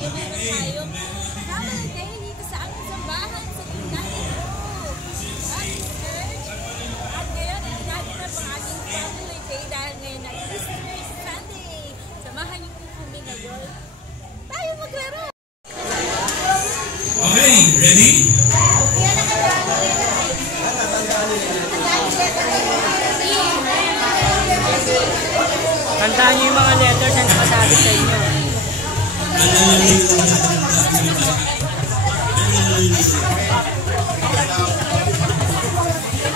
meron tayong Family Day dito sa aming sambahan sa Pinahin Group. At ngayon, ay ginagawa po ang ating Family Day dahil ngayon ay Easter Sunday. Samahan niyo po kami ngayon. Tayo maglaro! Okay, ready? Kantahan niyo yung mga letters na nakasabi sa inyo.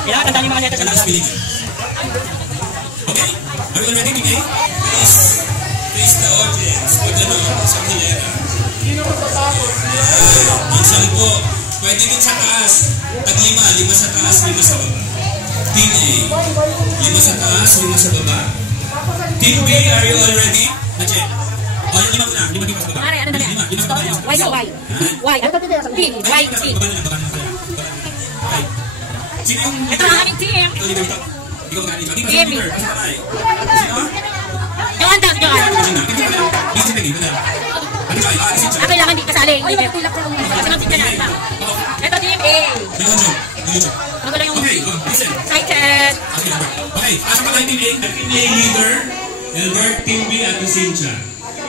Kailangan kantahan niyo yung mga letters na nakasabi. Okay, are we ready, Miguel? Please the audience. Pag ano, sa hilera. Minsan po, pwede din sa taas. Tag-lima, 5 sa taas, 5 sa baba. Team A, 5 sa taas, 5 sa baba. Team B, are you all ready? Na-check. O, yung 5 muna. 5 sa baba. Pare, ano na yan? 5 sa baba. Y sa Y. Y. Ano to dito? T. Y. T. Sino yung... Ito ang aming team. Ito, dito. Ikaw ka, dito. Dito, Team B. sino? Sino? Joan Dang, Joan. Ah, kailangan di kasali. Ay, magtulak ko lang. Sinapit ka na. Ito, team A. Ano lang yung excited. Okay, asa pala yung team A? Team A leader, Albert, team B at Cynthia.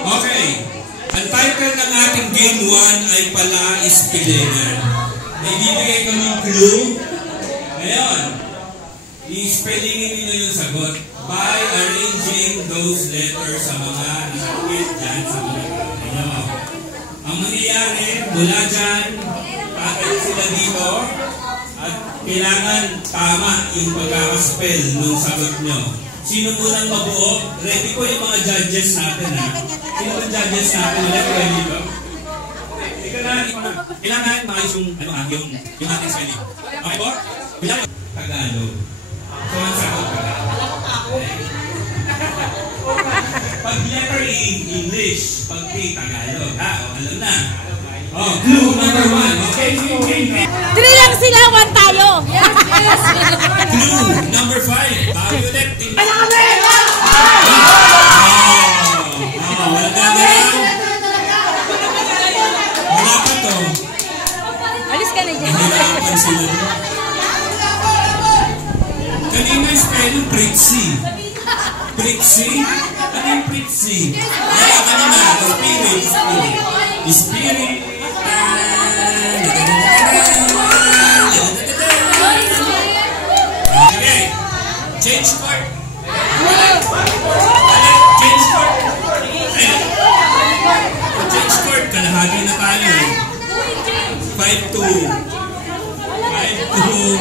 Okay, ang title ng ating game 1 ay pala Spellinger. May bibigay kami clue. Ngayon, i-spellingin nyo yung sagot by arranging those letters sa mga nakakit dyan sa mga kamay nyo. Ang mangyayari, mula dyan, tatayo sila dito at kailangan tama yung pagkakaspell ng sagot nyo. Sino munang mabuo? Ready po yung mga judges natin, ha? Sino ang judges natin? Ready ba? Kailangan maayos yung ating spelling. Okay po? Kailangan Tagalog. So, ang sagot Tagalog. Pag letter A, English. Pag T, Tagalog. Ha? O, alam na. Oh, clue number 1. Okay, Three lang sila, 1 tayo. clue number 5. Tayo ulit. Ano kami? Wala ka na. Wala pa to. Alis ka na dyan. Hirapan sila. Kanina yung spelling, Pritzy. Pritzy? Ano yung Pritzy? Kaya kanina, spirit. Spirit. Okay. Change card. Change card. Change card. Kalahati na tayo. 5-2. 5-2.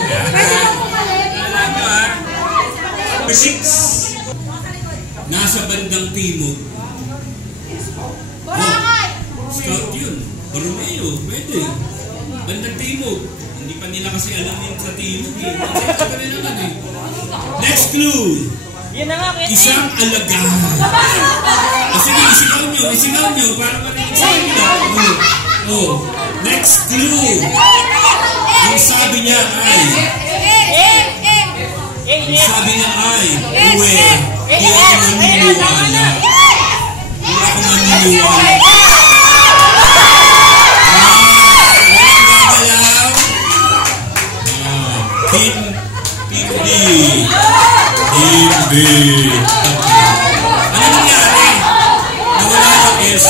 Number 6. Nasa bandang timog. Scout yun. Borromeo. Pwede. Bandang timog. Hindi pa nila kasi alam yun sa timog. Next clue. Yan na nga, Isang alagahan. Sige, isigaw nyo. Para marinig sa inyo. Oh. Next clue. Ang sabi niya ay... Sabi niya ay, hindi ako maniniwala. Hindi ako maniniwala. Team B. Team B. Ano nangyari? Nawala yung S.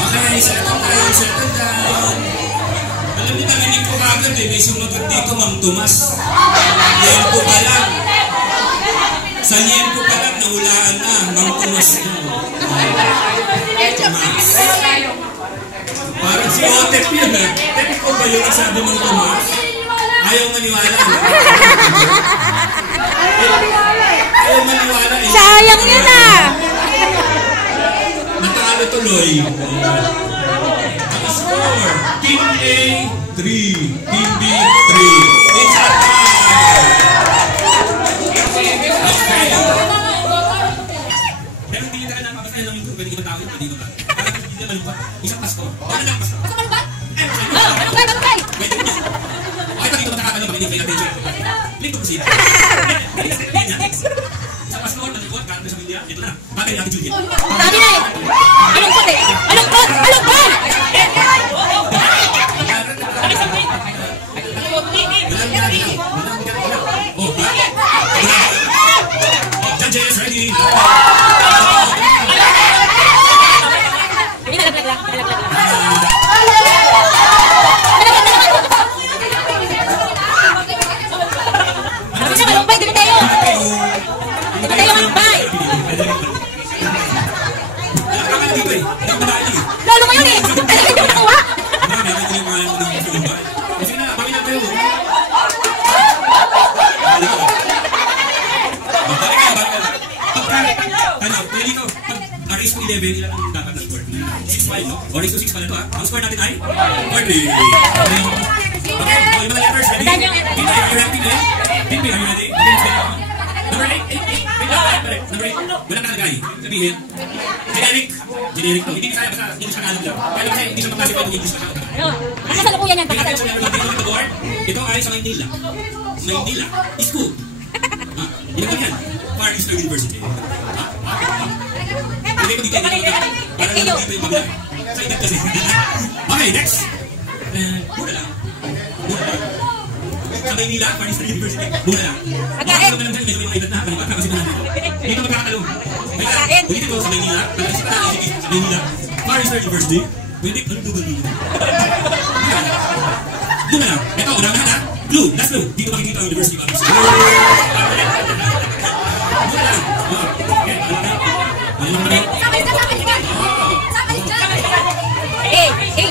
Okay, settle down. Alam niyo, narinig ko agad eh. May sumagot dito, Mang Tomas. Liempo pa lang. Sa liempo pa lang, nahulaan na. Mang Tomas na. Tomas. Parang si Otep yun ha. Tep ko ba yun ang sabi Mang Tomas? Ayaw maniwala. Ayaw maniwala eh. Sayang yun ah. Natalo tuloy. Ang score, Team A, 3. Team B, 3. It's a tie. Okay. Pero hindi ka na mabasa lang yung pwede ibang tao yung pwede ba? Hindi naman ba? Isang pasko. Ano lang pasko? Ano ba? Ano ba? Pwede mo. Okay, pag ito matakatanong ba? Hindi kayo natin. Link to proceed. Isang pasko, nalikuan, karang sa Biblia. Ito na. Bakit natin Juliet? Sabi na eh. raise to 11, ilan ang dapat na score? 6-5, no? O raise to 6 pala ito, ha? Ang score natin ay 40. Okay, yung mga letters, ready? Team A, are you ready? Team B, are you ready? Number 8, number 8, walang nakalagay. Sabihin, generic to. Hindi siya basta English Tagalog lang. Kaya kasi hindi siya mag-classify ng English Tagalog. Nakasalukuyan yan. Ito ay sa Maynila. Maynila is school. Ilan lang yan? Far Eastern University. Hindi ko dito para lang dito yung magla. Sa edad kasi. Okay, next. Muna lang. Sa Maynila, Far Eastern University. Muna lang. Makakalo na lang dyan. Medyo may edad na. Baka kasi muna dito. Dito magkakalo. Ulitin ko sa Maynila. Sa Maynila, Far Eastern University. Pwede, ano dugal dito? Muna lang. Ito, unang lahat ha. Blue, last blue. Dito makikita ang University of Abyss. Muna lang. Okay, ano lang mali? Sabay ka! Hey! Okay?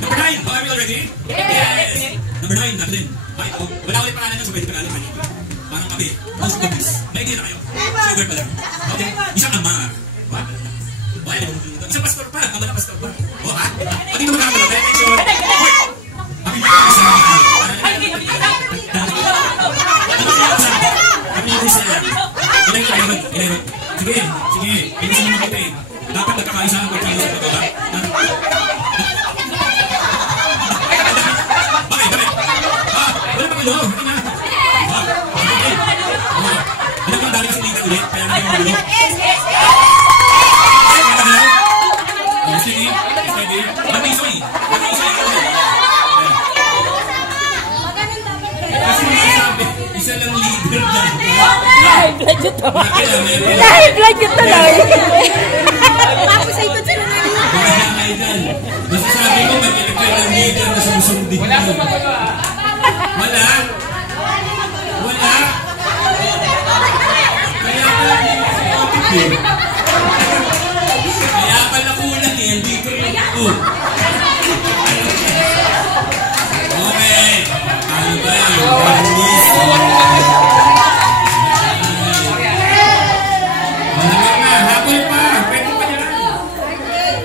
Number 9, are we already? Yes! Number 9, natin. Wala ulit pangalan nyo, so pwede pangalan kayo. Parang kape. Most of this. May idea na kayo. Sugar pala. Okay? Isang ama. What? Isang pastor pa. Ama na pastor pa. O ha? O dito magkakaroon. Pwede mention. Sige. Bilisan mo makita eh. Dapat nagkakaisa ang pagkakas sa baba. Bakit? Wala pa kayo. Ano bang dali kasi dito ulit? Kaya natin magulo. Sige. Pwede. Matisoy. Kasi masasabi, isa lang leader na. Live vlog ito. Live vlog ito lang. Tapos ay ito sila. Masasabi mo, mag-ilag kayo ng leader na sumusundin mo. Wala? Kaya pala kulang eh. Andito rin ako. Okay. Ano ba yan?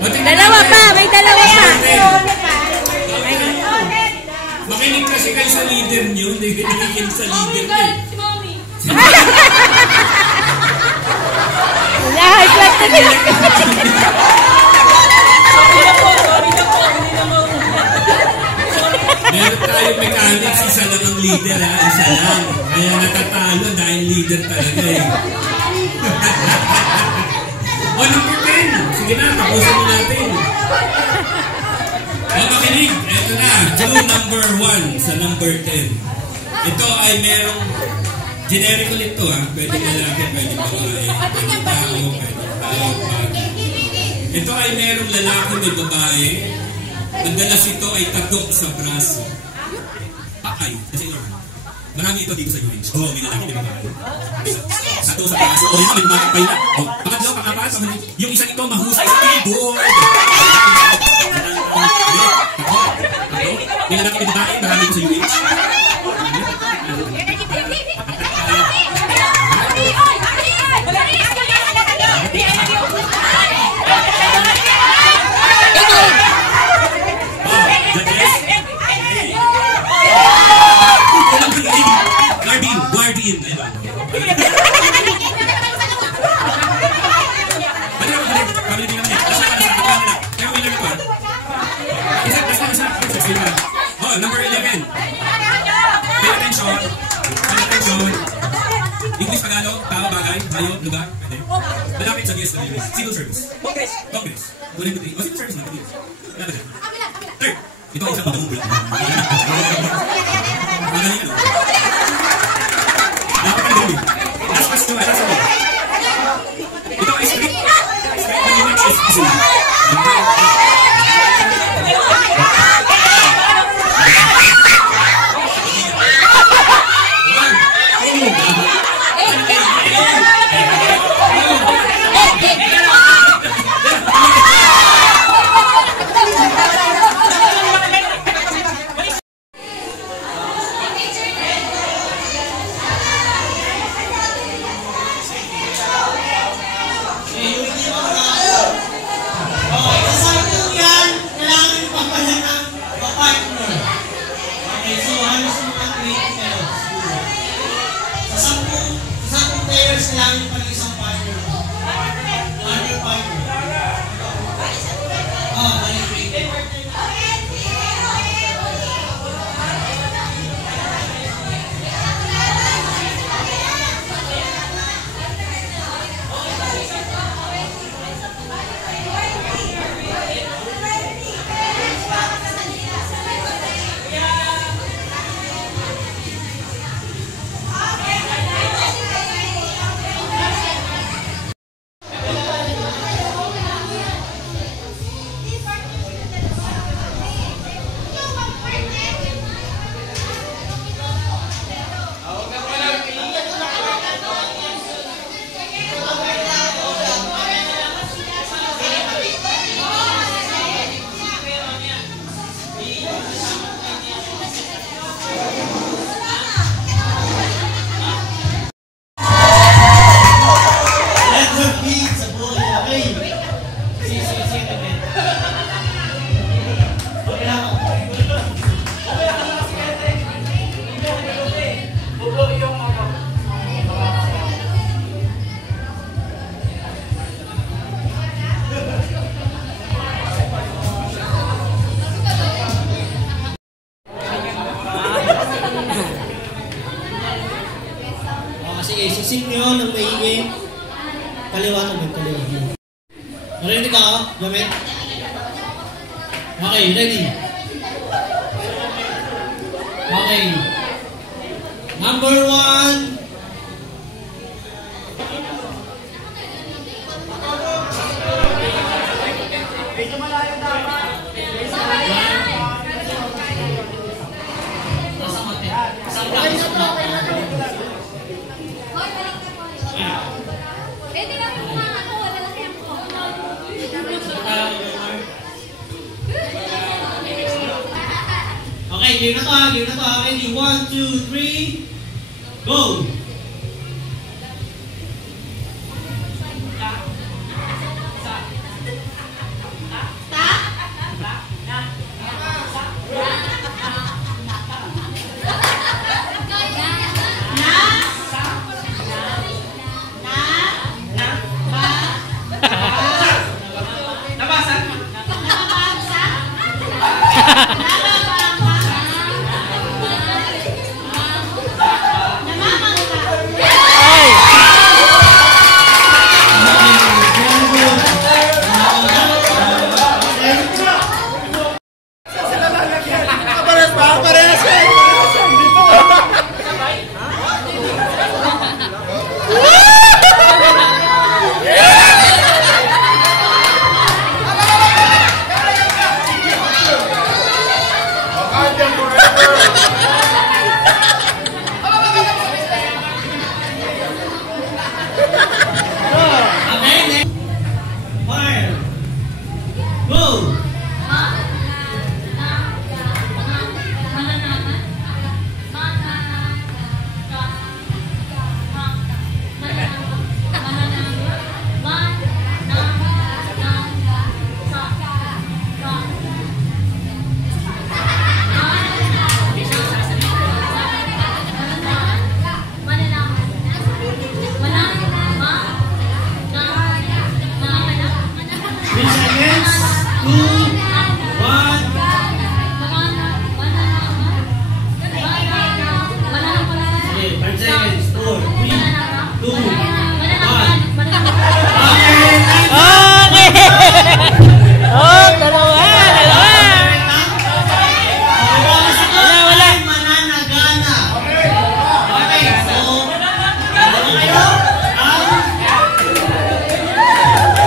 May dalawa pa. Makinig kasi kayo sa leader nyo, hindi kayo sa leader nyo. Live vlog na nila. Meron tayong mechanics, isa lang ang leader ha, isa lang. Kaya natatalo dahil leader talaga eh. O, number 10. Sige na, tapusin mo natin. O, makinig. Ito na. Clue number 1 sa number 10. Ito ay merong generic ulit to ha. Pwede lalaki, pwede babae. Pwede tao, pwede tao. Ito ay merong lalaki may babae. Madalas ito ay tago sa braso. Ay, kasi normal. Marami ito dito sa UH. Oo, may lalaki may babae. Tago sa braso. O, may makapay na. O, pangatlo, pangapat. Yung isa ito mahusay sa keyboard. May lalaki may babae. Marami ito sa UH. Guardian. Tayo, lugar, pwede. Malapit sa DSWD. Civil service. Congress. Congress. Tuloy ko din. O, civil service na. Wala ba dyan? Third. Ito ang isang magandang bulak. Magaling ano? Napakagaling. Last question, last one. Ito ay script. Script na yung next is easy. Sisig nyo ng maigi. Kaliwa naman, kaliwa. Narinig ka ako? Gamit? Okay, ready? Okay. Number 1. Medyo malayo dapat. Okay, game na to. Ready? 1, 2, 3, go!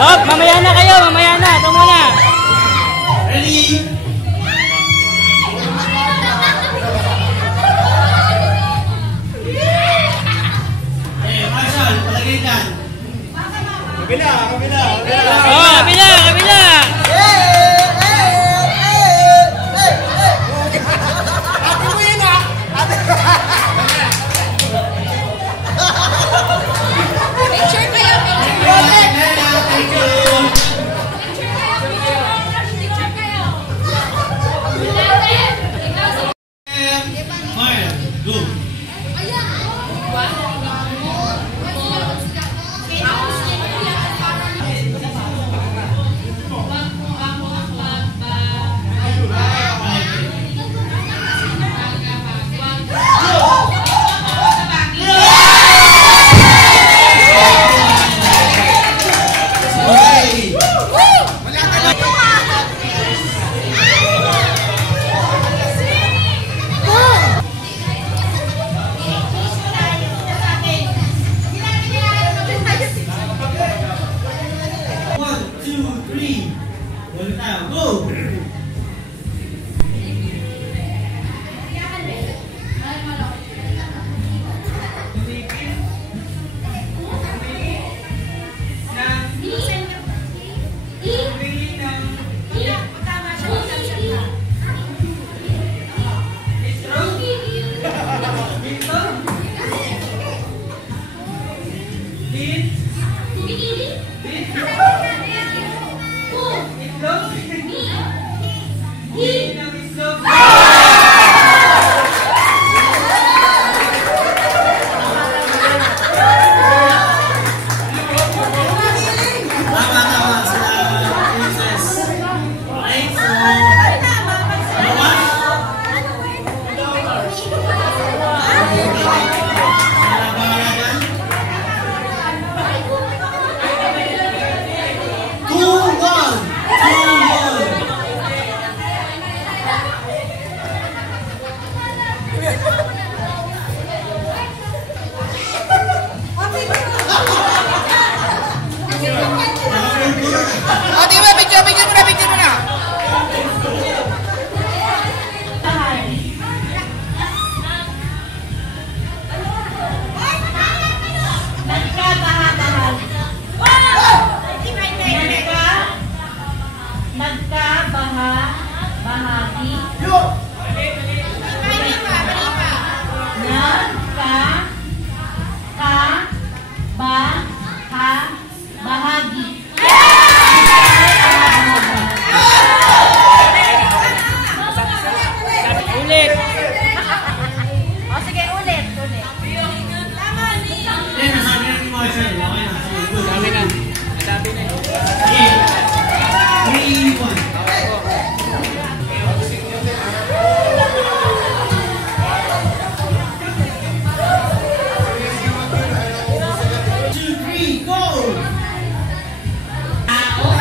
Hop, mamaya na kayo, mamaya na. Ito muna. Ready? Marshall, palagay dyan. Oh, kabila, kabila. Picture kayo, Thank you. Fire, go. Go! Picture mo na. Bahagi. Bahagi. Ulit. O sige, ulit. Then, nasabi na ni Marshall. Okay na. Sige, go. Sabi na. Sabi na. 3, 1.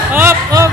Up, up.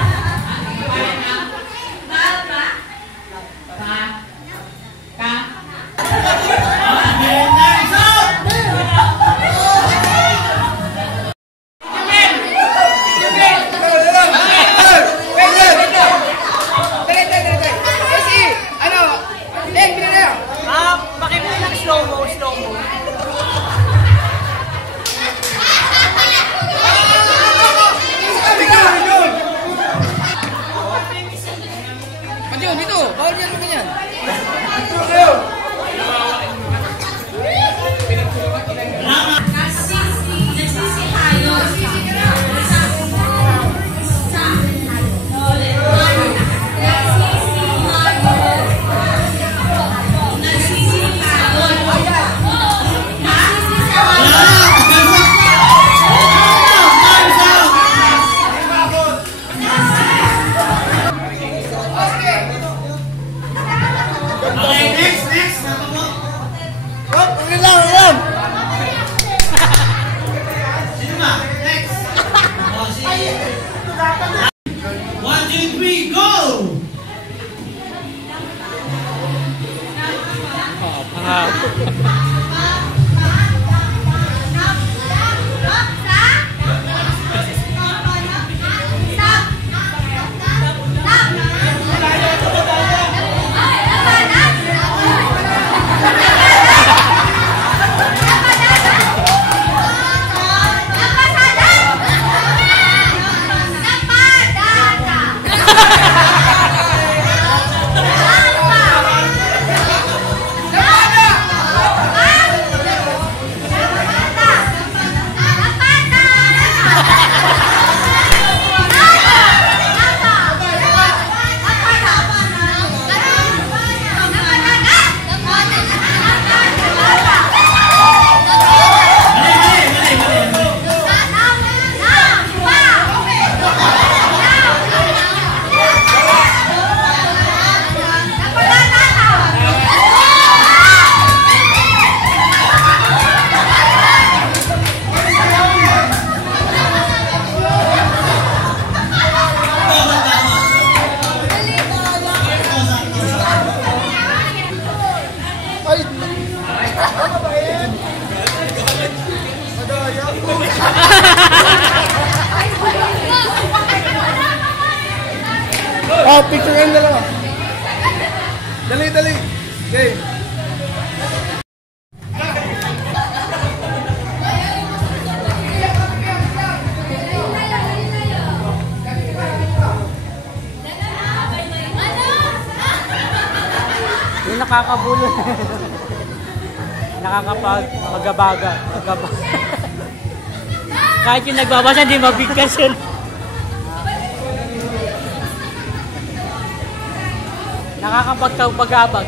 Oh, picture yung dalawa. Dali, dali. Okay. Yung nakakabulo. Nakakapag-magabaga. Kahit yung nagbabasa, hindi mabigkas yun. Nakakapagtawag-bagabag.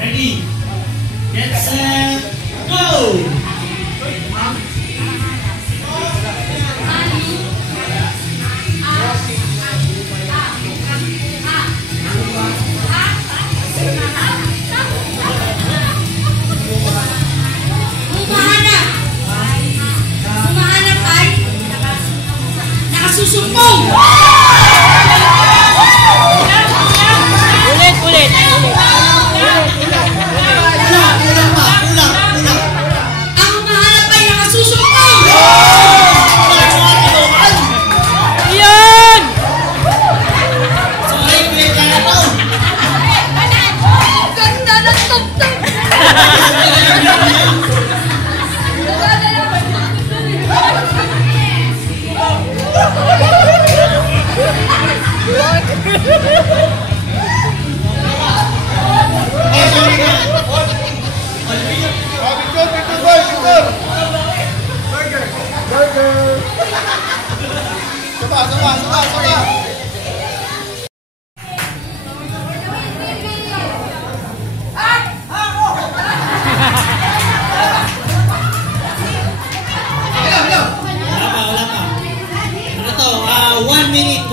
Ready? Get set, go! Humahanap ay nakasusumpong! Ulit, ulit, ulit. Kulang pa, kulang. Ang humahanap ay nakasusumpong! Yan! Sorry, wait lang ako. Ganda ng tugtog! Burger. Saba. Wala pa. Ano to? 1 minute.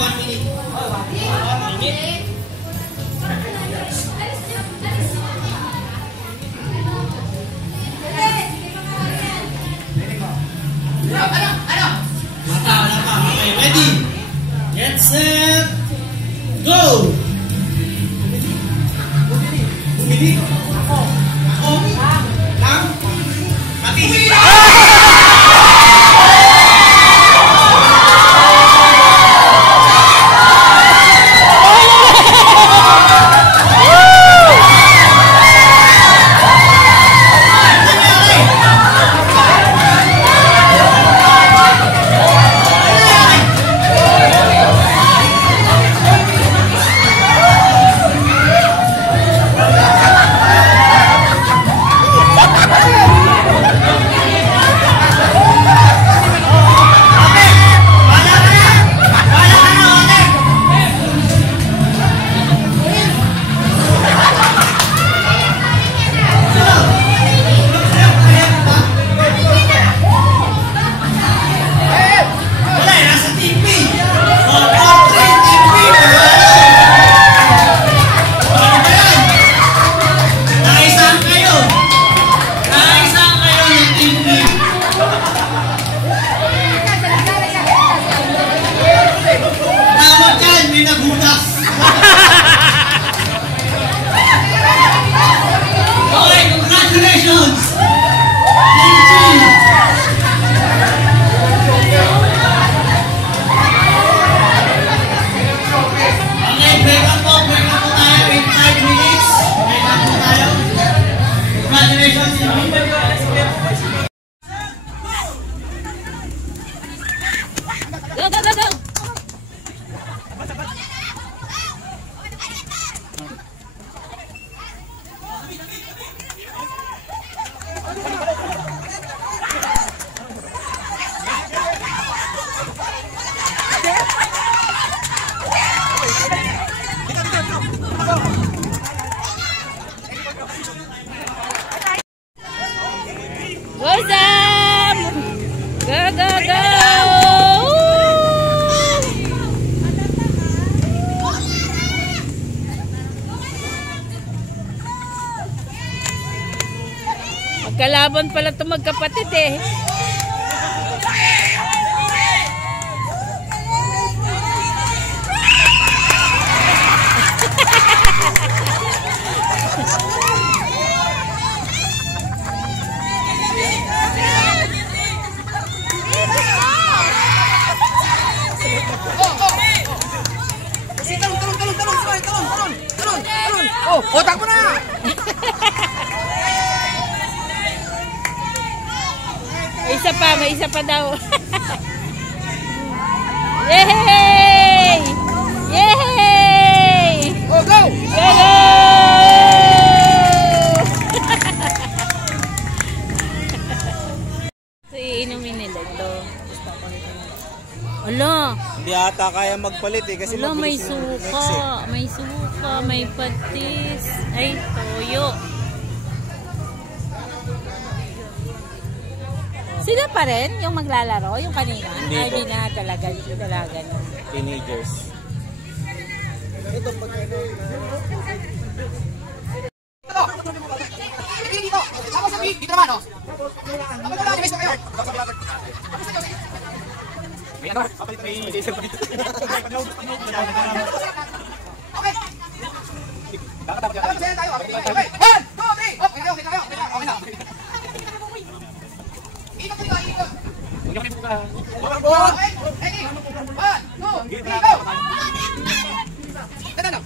Wala pa. Okay, ready? Get set, go! Bumili? Ako? Lang? Pati? Magkalaban pala ito magkapatid eh. May isa pa daw. Yay! Yay! Go, go! Go, go! So, iinumin nila ito. Ala! Hindi ata kaya magpalit eh. Kasi Ala, may mabilis yung mix suka. eh. May suka. May patis. Ay, toyo. Sila pa rin yung maglalaro? Yung kanina? Hindi Ay, po. di na talaga. Hindi talaga. Teenagers. Ito pag ano. Dito! Tapos sa dito naman, oh! Tapos na lang, i-miss ko kayo! Okay! Tapos na tayo! Okay! 1, 2, 3! Okay na, okay na, okay na! Okay na! Ikot dito, ikot! Okay! Ready! 1, 2, 3, go! Tanda!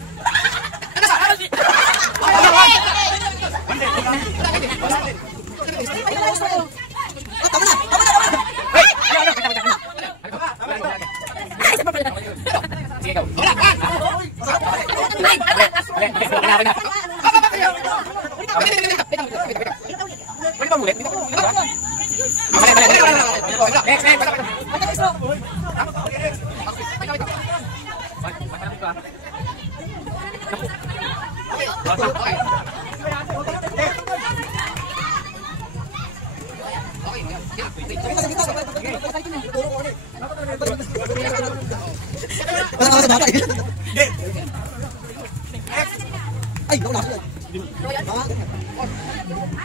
Ay, wala ko.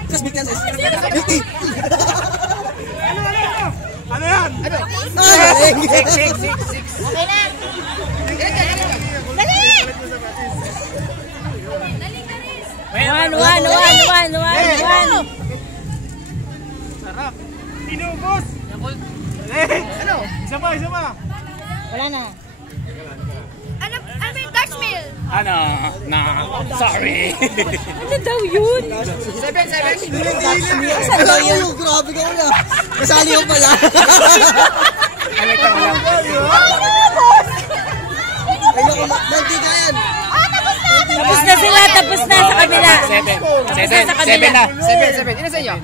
Just big chances. Guilty. Ano yan? Ano? Six. Okay na! Dali! One. Sarap. Tinubos. Ano? Isa pa. Wala na. Ano yung Dutch meal? Ano? Sorry. Ano daw yun? 7. Saan daw yun? Grabe ka wala. Kasali ko pala. Ano ka wala? Ay, naku, mantika yan. Tapos na sila. Tapos na sa kabila. 7 na. 7. Ina sa inyo?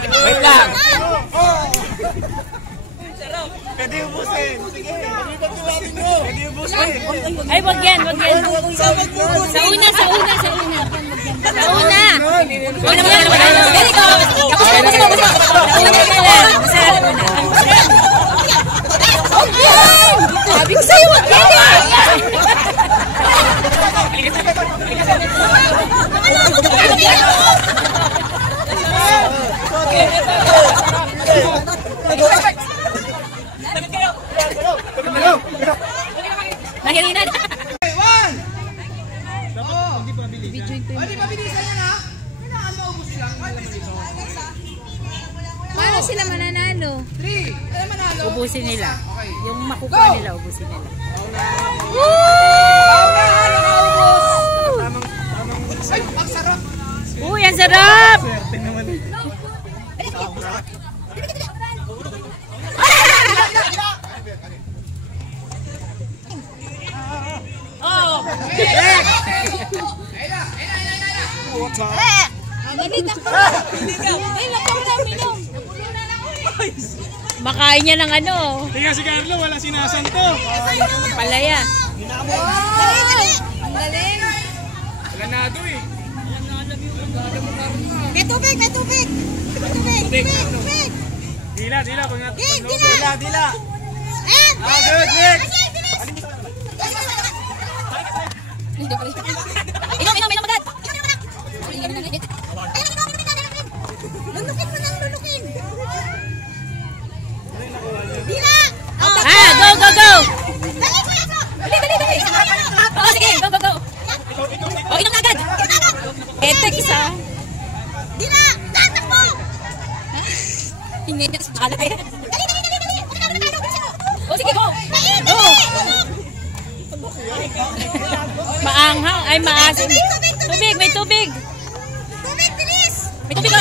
Wait lang. Pwede ubusin. Sige. Pagpagpulatin mo. Pwede ubusin. Ay, wag yan. Sa una. Wag na. Very good. Masarap mo na. Sabi ko sa'yo, wag yan. Nangilinan. Paano sila mananalo? Ubusin nila. Yung makukuha nila, ubusin nila. Uy, ang sarap! Makain niya ng ano. Tingnan si Carlo, wala sinasanto. Palaya. Ang galing! Lanado eh. May tubig! Dila. Dila! Good, next. Inom agad! Lulukin! Dila! Go! Dali, kuya! minutes. Dali. O, sige, go. Go. Maanghang. Ay, maasim. Tubig, may tubig. Tubig, bilis! May tubig.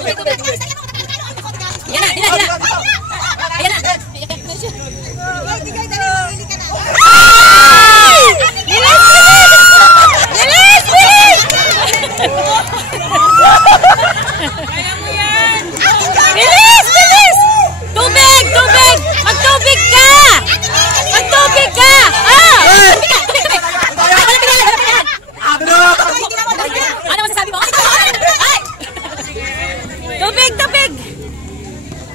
May tubig. Yan na. Ayan na. Bilis! Tubig! Magtubig ka! Ano masasabi mo? Tubig!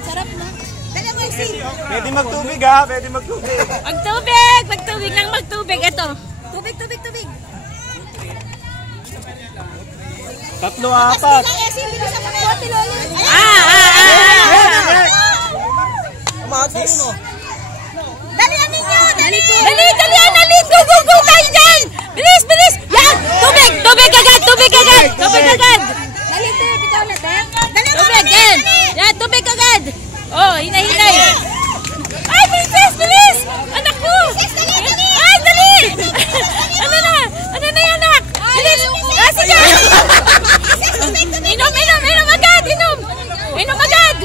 Sarap na. Dali mo yung sing. Pwede magtubig ha, pwede magtubig. Magtubig! Ito. Tubig. 3, 4. Bilis ang magbote, Lolo. Umagis. Dalian ninyo! Dali! Go tayo dyan! Bilis! Yan! Tubig agad! Dali, te. Bitaw na, te. Dali mo. Tubig! Yan! Tubig agad! Oh, hinay! Ay, bilis! Anak ko! Ay, dali! Ano na yan, anak? Bilis! Sige! Inom agad! Inom agad!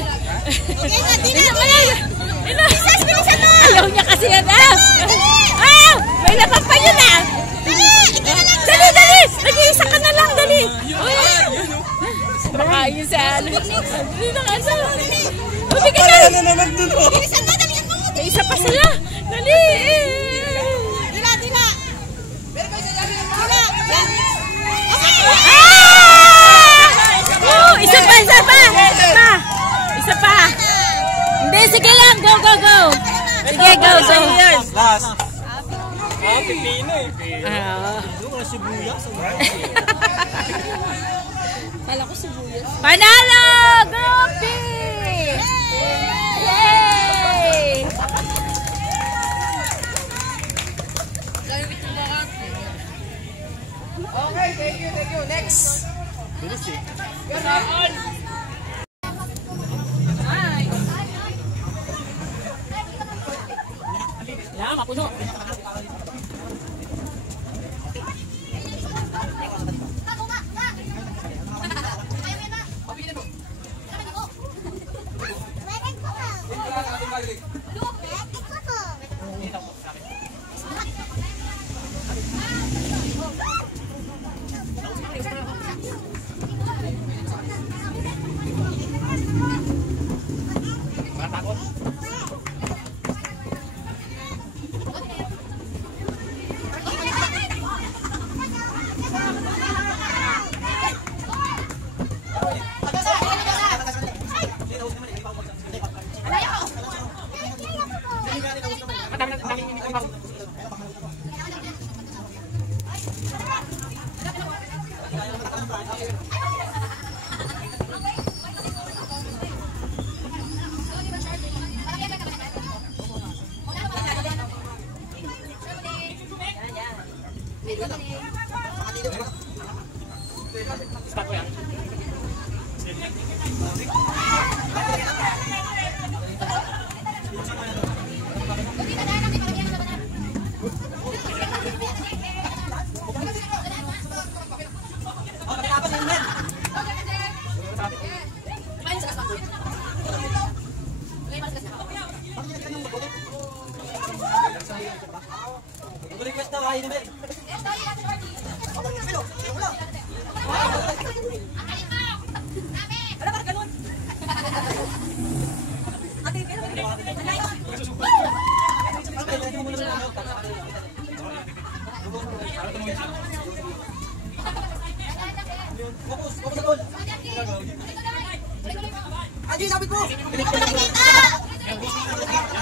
Ayaw niya kasi yan, may laman pa yun, Dali! Nag-iisa ka na lang, dali! Ayun sa Tubig ka na! Bilisan mo, dalian mo. May isa pa sila! Dali! Dila. Dila. Yan. Isa pa! Hindi, sige lang! Go! Sige, go! Last. Pipino eh. Kala ko sibuyas. Panalo! Grumpy! Yay! Okay, thank you. Next. Bilis eh. Yan, mapuno.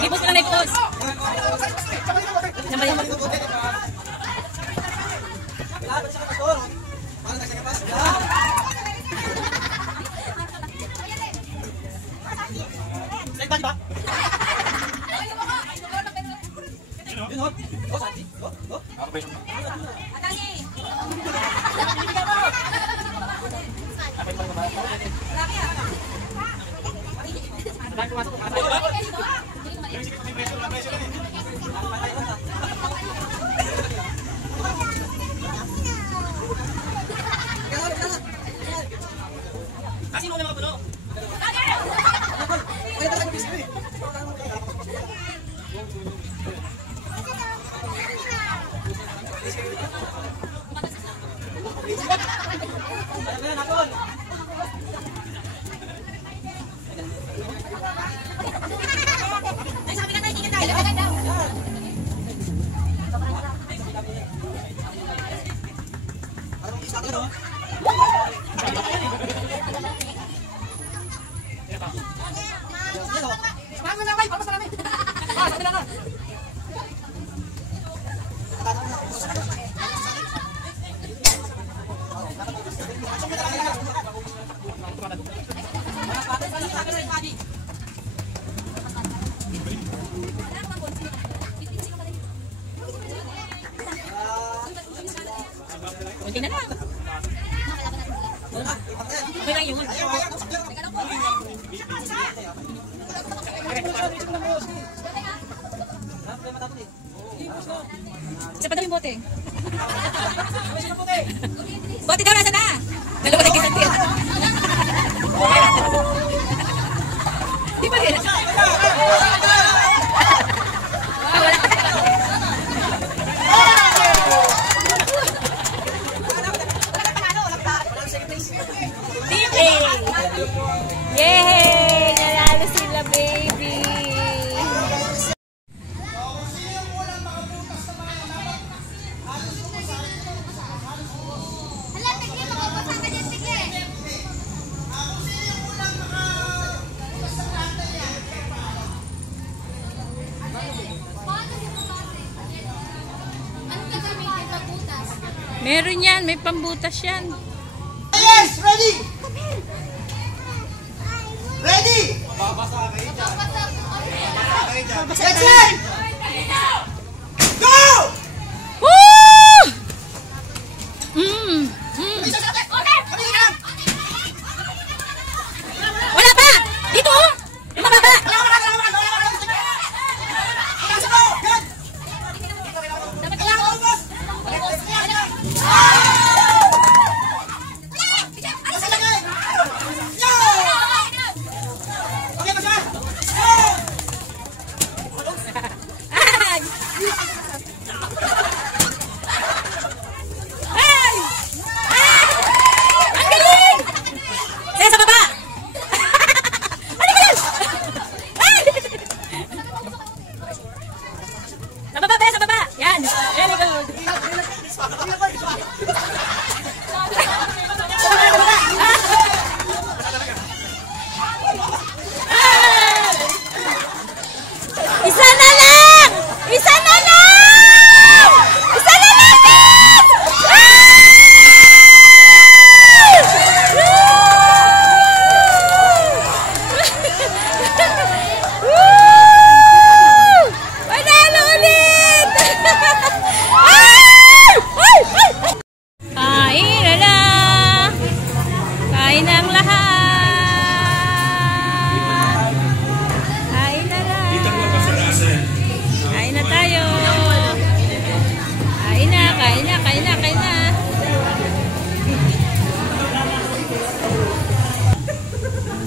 Ipos ka na ipos. Kunti na lang. Okay lang yun. Isa pa daw yung bote. Bote daw, nasa na? Dalawa na kisantil. Di ba rin? Yay! Nanalo sila, baby! Hala, tigli, makapasa ka dyan, tigli. Anong gagamitin? Pagbutas? Meron yan, may pambutas yan. Yes! Ready! Ready! Let's go! Go! Woo! Wala pa! Dito! Mababa!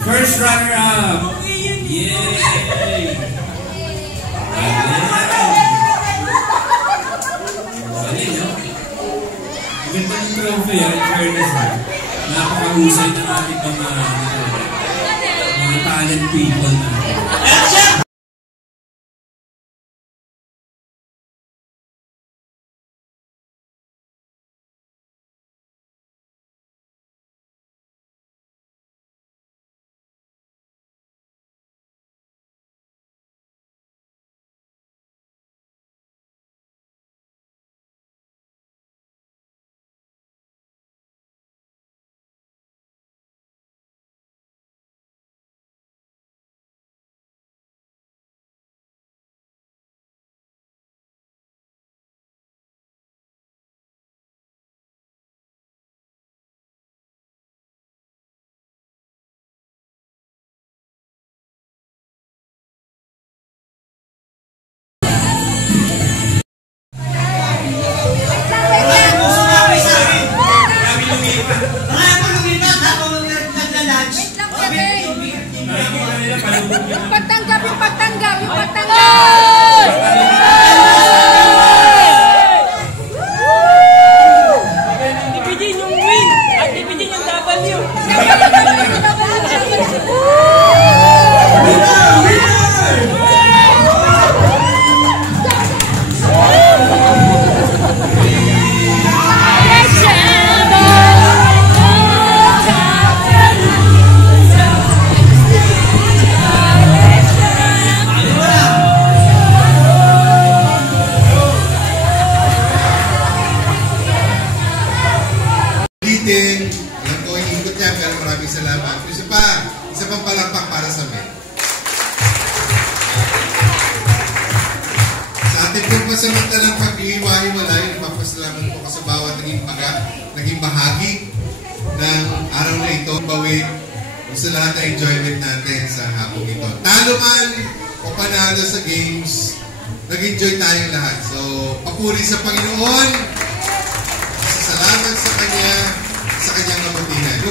First runner-up. Yay! Galing, no? Ganda ng trophy, in fairness, ha? Napakahusay ng ating mga talent people na. palubog niya. Yung pagtanggap, yung pagtanggap, yung pagtanggap! Ibigin yung win at ibigin yung W. Alam ko, ikot niya, pero maraming salamat. Isa pang palakpak para sa men. Sa ating pong pasamantalang pag-iiwa-iwalay, napapasalamat po ka sa bawat naging bahagi ng araw na ito. Bawin sa lahat ng enjoyment natin sa hapong ito. Talo man o panalo sa games, nag-enjoy tayong lahat. So, papuri sa Panginoon. Salamat sa Kanya, sa Kanyang mabuti.